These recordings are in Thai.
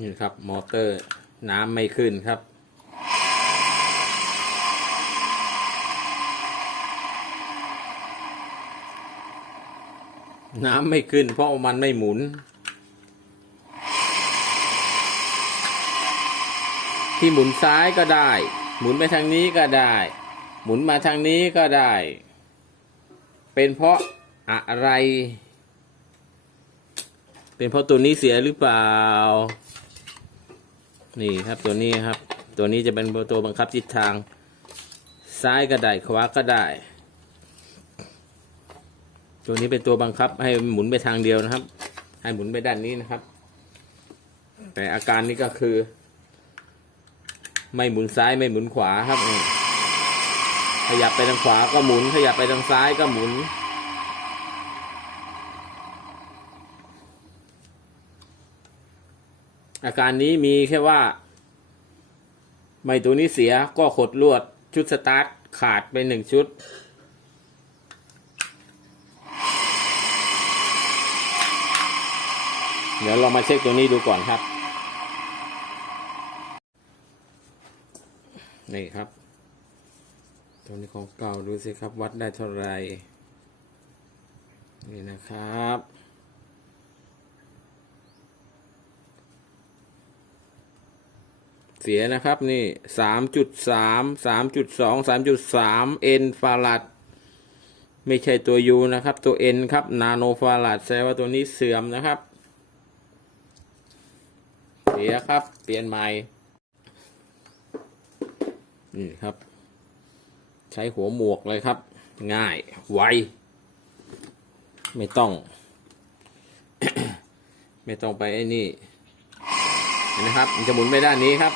นี่ครับมอเตอร์น้ำไม่ขึ้นครับ น้ำไม่ขึ้น เพราะมันไม่หมุน ที่หมุนซ้ายก็ได้ หมุนไปทางนี้ก็ได้ หมุนมาทางนี้ก็ได้ เป็นเพราะอะไร เป็นเพราะตัวนี้เสียหรือเปล่า นี่ครับตัวนี้ครับ ตัวนี้จะเป็นตัวบังคับทิศทาง ซ้ายก็ได้ขวาก็ได้ ตัวนี้เป็นตัวบังคับให้หมุนไปทางเดียวนะครับ ให้หมุนไปด้านนี้นะครับ แต่อาการนี้ก็คือ ไม่หมุนซ้ายไม่หมุนขวาครับขยับไปทางขวาก็หมุน ขยับไปทางซ้ายก็หมุน อาการนี้มีแค่ว่าไม่ตัวนี้เสียก็ขดลวดชุดสตาร์ทขาดไปหนึ่งชุด เดี๋ยวเรามาเช็คตัวนี้ดูก่อนครับ นี่ครับ ตัวนี้ของเก่าดูสิครับวัดได้เท่าไหร่นี่นะครับ สียนะครับนี่สามจุดสามสามจุดสองสามจุดสามเอ็นฟาลัดไม่ใช่ตัวยูนะครับ ตัวเอ็นครับ นาโนฟาลัดแสดงว่าตัวนี้เสื่อมนะครับ เสียครับ เปลี่ยนใหม่ นี่ครับ ใช้หัวหมวกเลยครับ ง่าย ไว ไม่ต้อง ไม่ต้องไปไอ้นี่เห็นนะครับ มันจะหมุนไปด้านนี้ครับ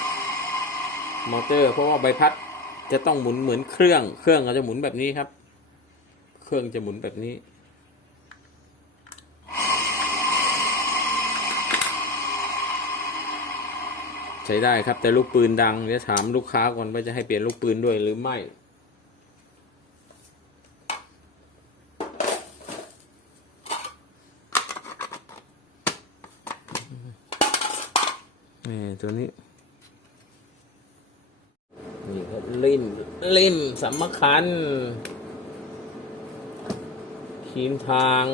มอเตอร์ เพราะว่าใบพัดจะต้องหมุนเหมือนเครื่อง เครื่องเราจะหมุนแบบนี้ครับ เครื่องจะหมุนแบบนี้ ใช้ได้ครับแต่ลูกปืนดังเดี๋ยวถามลูกค้าก่อนว่าจะให้เปลี่ยนลูกปืนด้วยหรือไม่ นี่ตัวนี้ นี่ครับ ลิ้น ลิ้นสำคัญครีมทาง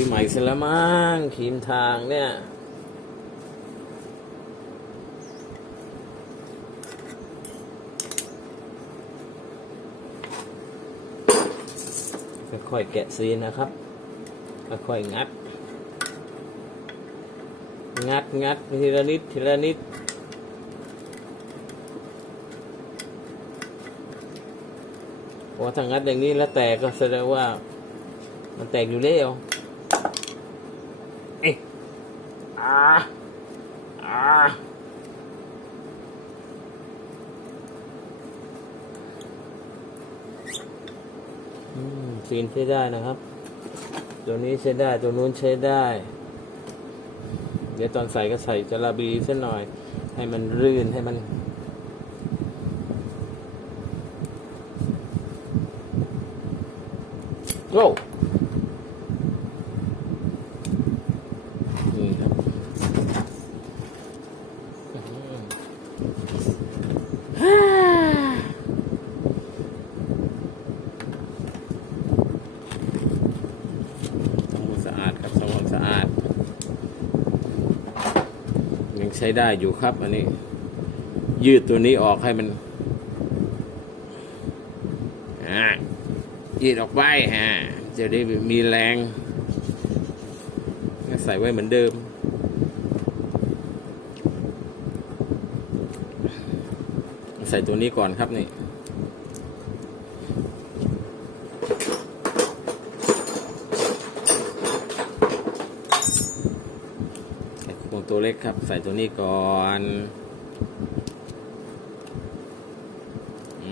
ซื้อใหม่เสร็จแล้วมั้งครีมทางเนี่ยค่อยๆแกะซีนนะครับค่อยๆงัด งัดงัดทีละนิดทีละนิดเพราะว่าถ้างัดอย่างนี้แล้วแตกก็แสดงว่า มันแตกอยู่แล้วเอ๊ะ อ่าอ่าซีนใช้ได้นะครับ ตัวนี้ใช้ได้ ตัวนู้นใช้ได้ เดี๋ยวตอนใส่ก็ใส่จระบีสักหน่อย ให้มันรื่นให้มันโก้นี่ครับอืมทำความสะอาดครับทำความสะอาด ยังใช้ได้อยู่ครับ อันนี้ ยืดตัวนี้ออกให้มันอ่ายืดออกไปฮะจะได้มีแรงใส่ไว้เหมือนเดิม ใส่ตัวนี้ก่อนครับนี่ ตัวเล็กครับ ใส่ตัวนี้ก่อนอ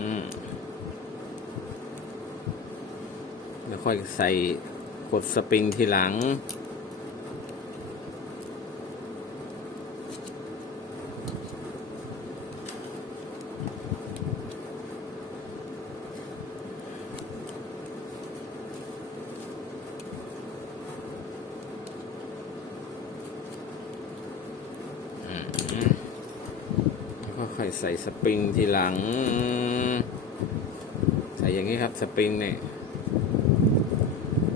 แล้วค่อยใส่กดสปริงทีหลัง ค่อยใส่สปริงทีหลัง ใส่อย่างนี้ครับสปริงเนี่ย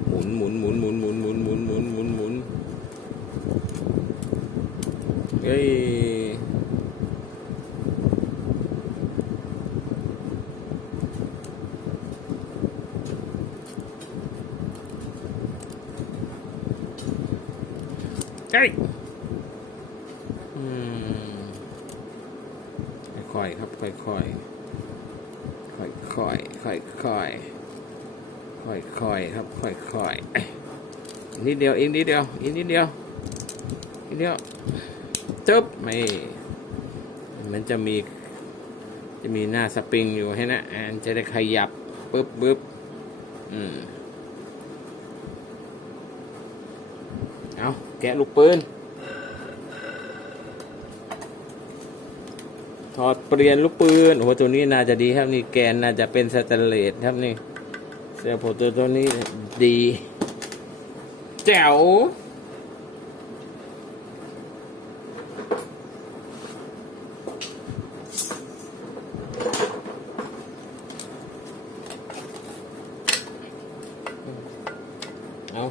หมุนหมุนหมุนหมุนหมุนหมุนหมุนหมุนหมุนหมุนเฮ้ยเฮ้ยอืมค่ อยๆ ครับ ค่อยๆ ค่อยๆ ค่อยๆ ค่อยๆ ค่อยๆ ครับ ค่อยๆอีกนิดเดียวอีกนิดเดียวอีกนิดเดียวอีกนิดเดียวจึ๊บไม่ มันจะมี จะมีหน้าสปริงอยู่ให้นะอันจะได้ขยับปึ๊บปึ๊บอืมเอาแกะลูกปืน อดเปลี่ยนลูกปืนโอ้โหตัวนี้น่าจะดีครับนี่แกนน่าจะเป็นสแตนเลสครับนี่เสื้อผมตัวตัวนี้ดีแจ๋วเอา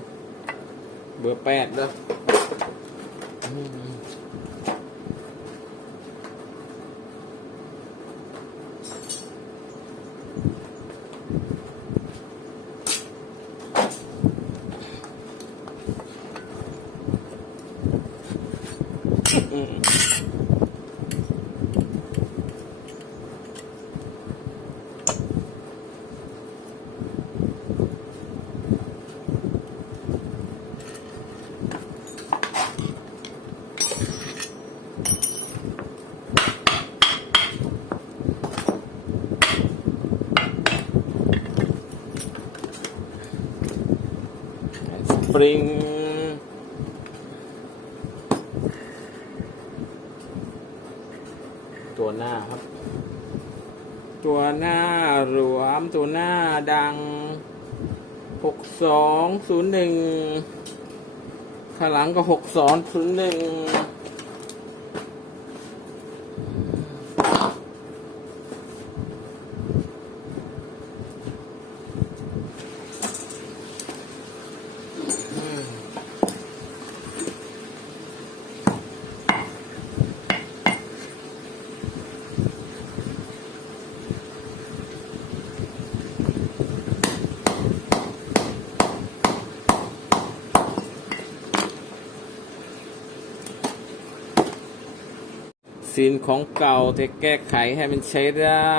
เบอร์แปดเด้อมสป ริง ตัวหน้าครับ ตัวหน้าหลวม ตัวหน้าดังหกสองศูนย์หนึ่งข้างหลังก็หกสองศูนย์หนึ่ง สินของเก่าแต่แก้ไขให้มันใช้ได้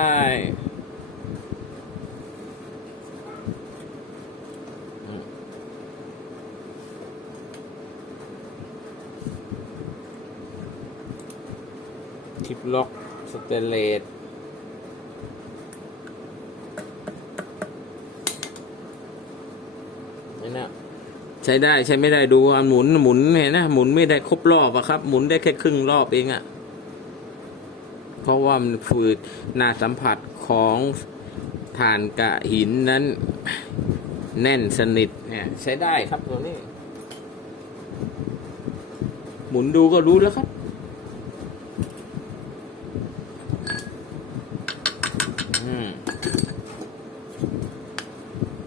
คลิปล็อกสเตเลสนี่นะใช้ได้ใช้ไม่ได้ดูอะหมุนหมุนเห็นนะหมุนไม่ได้ครบรอบอะครับ หมุนได้แค่ครึ่งรอบเองอะ ราะว่ามันฝืดหน้าสัมผัสของฐานกะหินนั้น แน่นสนิทเนี่ยใช้ได้ครับตัวนี้ หมุนดูก็รู้แล้วครับ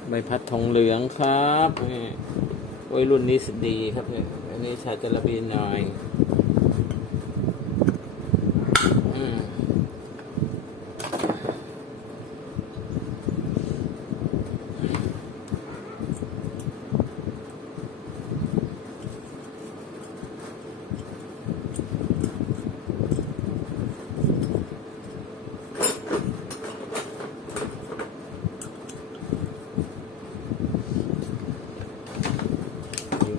ใบพัดทองเหลืองครับโอ้ยรุ่นนี้สดีครับเนี่ยอันนี้ชาจระบีหน่อย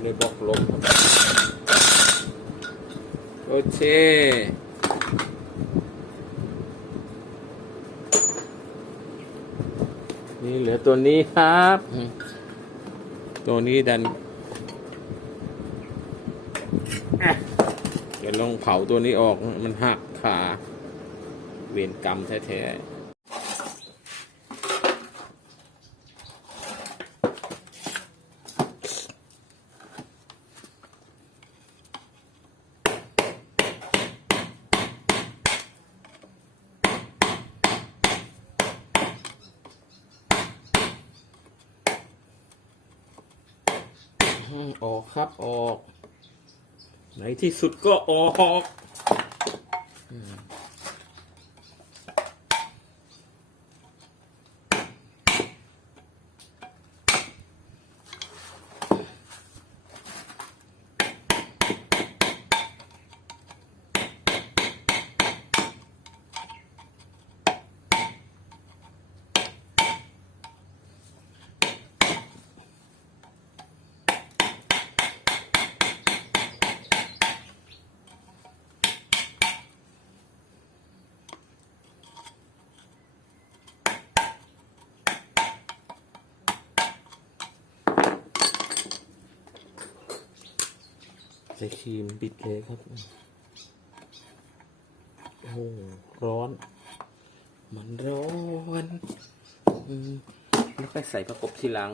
ในบล็อกลมครับโอเคนี่เหลือตัวนี้ครับ ตัวนี้ดันเดี๋ยวลองเผาตัวนี้ออกมันหักขา เวรกรรมแท้ๆ อออกครับออก ในที่สุดก็ออก ส่ครีมบิดเลยครับ โอ้ ร้อน มันร้อน แล้วค่อยใส่ประกบทีหลัง